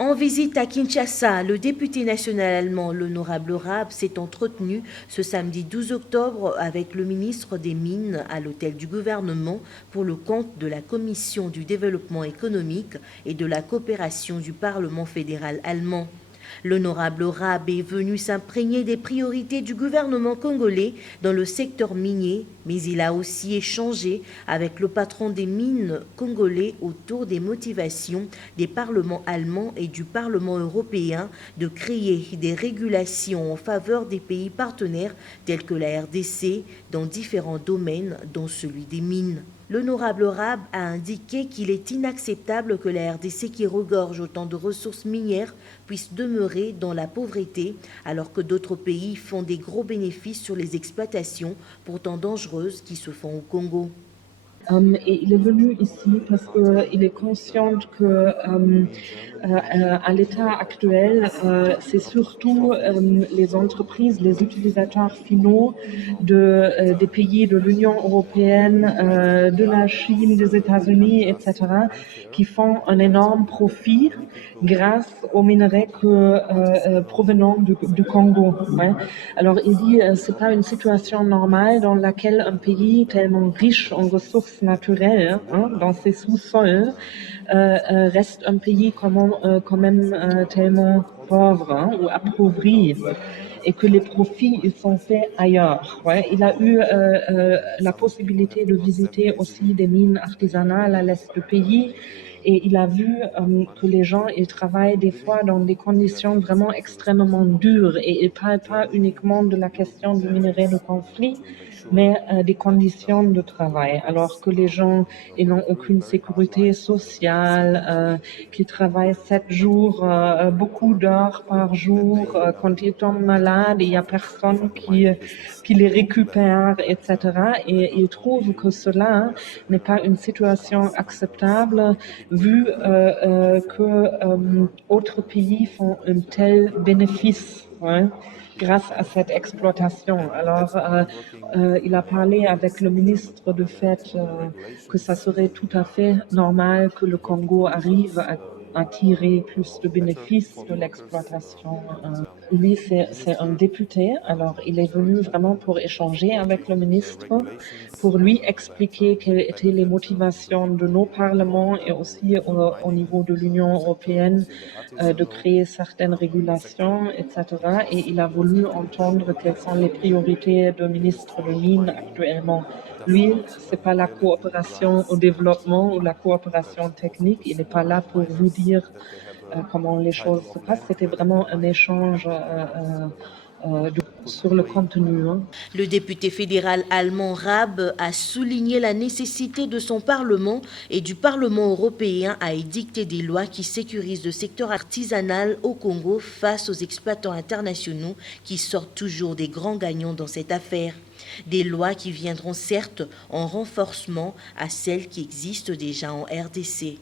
En visite à Kinshasa, le député national allemand, l'honorable Raab, s'est entretenu ce samedi 12 octobre avec le ministre des Mines à l'hôtel du gouvernement pour le compte de la Commission du développement économique et de la coopération du Parlement fédéral allemand. L'honorable Raab est venu s'imprégner des priorités du gouvernement congolais dans le secteur minier, mais il a aussi échangé avec le patron des mines congolais autour des motivations des parlements allemands et du Parlement européen de créer des régulations en faveur des pays partenaires tels que la RDC dans différents domaines, dont celui des mines. L'honorable Raab a indiqué qu'il est inacceptable que la RDC, qui regorge autant de ressources minières, puisse demeurer dans la pauvreté, alors que d'autres pays font des gros bénéfices sur les exploitations, pourtant dangereuses, qui se font au Congo. Et il est venu ici parce qu'il est conscient que à l'état actuel, c'est surtout les entreprises, les utilisateurs finaux des pays de l'Union européenne, de la Chine, des États-Unis, etc., qui font un énorme profit grâce aux minerais provenant du Congo. Ouais. Alors il dit c'est pas une situation normale dans laquelle un pays tellement riche en ressources naturelles, dans ses sous-sols, reste un pays quand même tellement pauvre ou appauvri, et que les profits ils sont faits ailleurs. Ouais. Il a eu la possibilité de visiter aussi des mines artisanales à l'est du pays. Et il a vu que les gens, ils travaillent des fois dans des conditions vraiment extrêmement dures. Et il ne parle pas uniquement de la question du minerai de conflit, mais des conditions de travail. Alors que les gens, ils n'ont aucune sécurité sociale, qu'ils travaillent 7 jours, beaucoup d'heures par jour. Quand ils tombent malades, il n'y a personne qui les récupère, etc. Et ils trouvent que cela n'est pas une situation acceptable vu que autres pays font un tel bénéfice, ouais, grâce à cette exploitation. Alors, il a parlé avec le ministre du fait que ça serait tout à fait normal que le Congo arrive à tirer plus de bénéfices de l'exploitation. Lui, c'est un député, alors il est venu vraiment pour échanger avec le ministre, pour lui expliquer quelles étaient les motivations de nos parlements et aussi au niveau de l'Union européenne de créer certaines régulations, etc. Et il a voulu entendre quelles sont les priorités du ministre de Mines actuellement. Lui, c'est pas la coopération au développement ou la coopération technique. Il n'est pas là pour vous dire comment les choses se passent. C'était vraiment un échange sur le contenu. Le député fédéral allemand Raab a souligné la nécessité de son Parlement et du Parlement européen à édicter des lois qui sécurisent le secteur artisanal au Congo face aux exploitants internationaux qui sortent toujours des grands gagnants dans cette affaire. Des lois qui viendront certes en renforcement à celles qui existent déjà en RDC.